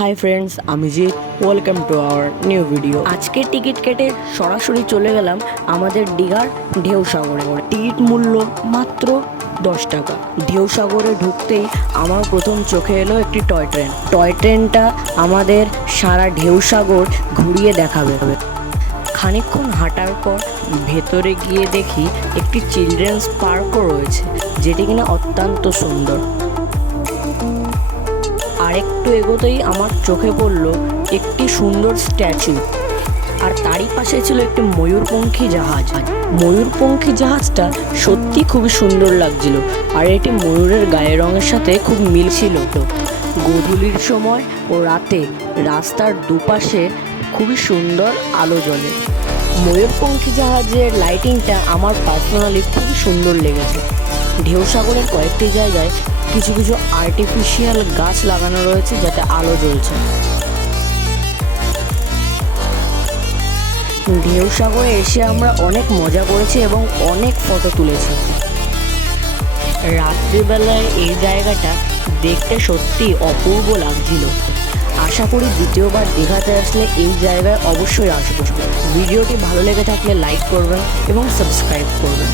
Hi friends, আমি Jeet. Welcome to our new video. আজকে ticket কেটে সরাসরি চলে গেলাম আমাদের দীঘার ঢেউসাগরে। টিকিট মূল্য মাত্র 10 টাকা। ঢেউসাগরে ঢুকতেই আমার প্রথম চোখে এলো একটি টয় ট্রেন। টয় ট্রেনটা আমাদের সারা ঢেউসাগর ঘুরিয়ে দেখাবে। খানিকক্ষণ হাঁটার পর ভেতরে গিয়ে দেখি একটি চিলড্রেন্স পার্কও রয়েছে, যেটি কিনা অত্যন্ত সুন্দর। আরেকটু এগোতেই আমার চোখে পড়ল একটি সুন্দর স্ট্যাচু, আর তারই পাশে ছিল একটি ময়ূরপঙ্খী জাহাজ। ময়ূরপঙ্খী জাহাজটা সত্যি খুবই সুন্দর লাগছিল, আর এটি ময়ূরের গায়ের রঙের সাথে খুব মিল ছিল। গোধূলির সময় ও রাতে রাস্তার দুপাশে খুবই সুন্দর আলো জ্বলে। ময়ূরপঙ্খী জাহাজের লাইটিংটা আমার পার্সোনালি খুবই সুন্দর লেগেছে। ঢেউসাগরের কয়েকটি জায়গায় কিছু কিছু আর্টিফিশিয়াল গাছ লাগানো রয়েছে, যাতে আলো জ্বলছে। ঢেউসাগরে এসে আমরা অনেক মজা করেছি এবং অনেক ফটো তুলেছি। রাত্রিবেলায় এই জায়গাটা দেখতে সত্যি অপূর্ব লাগছিল। আশা করি দ্বিতীয়বার দীঘাতে আসলে এই জায়গায় অবশ্যই আসবো। ভিডিওটি ভালো লেগে থাকলে লাইক করবেন এবং সাবস্ক্রাইব করবেন।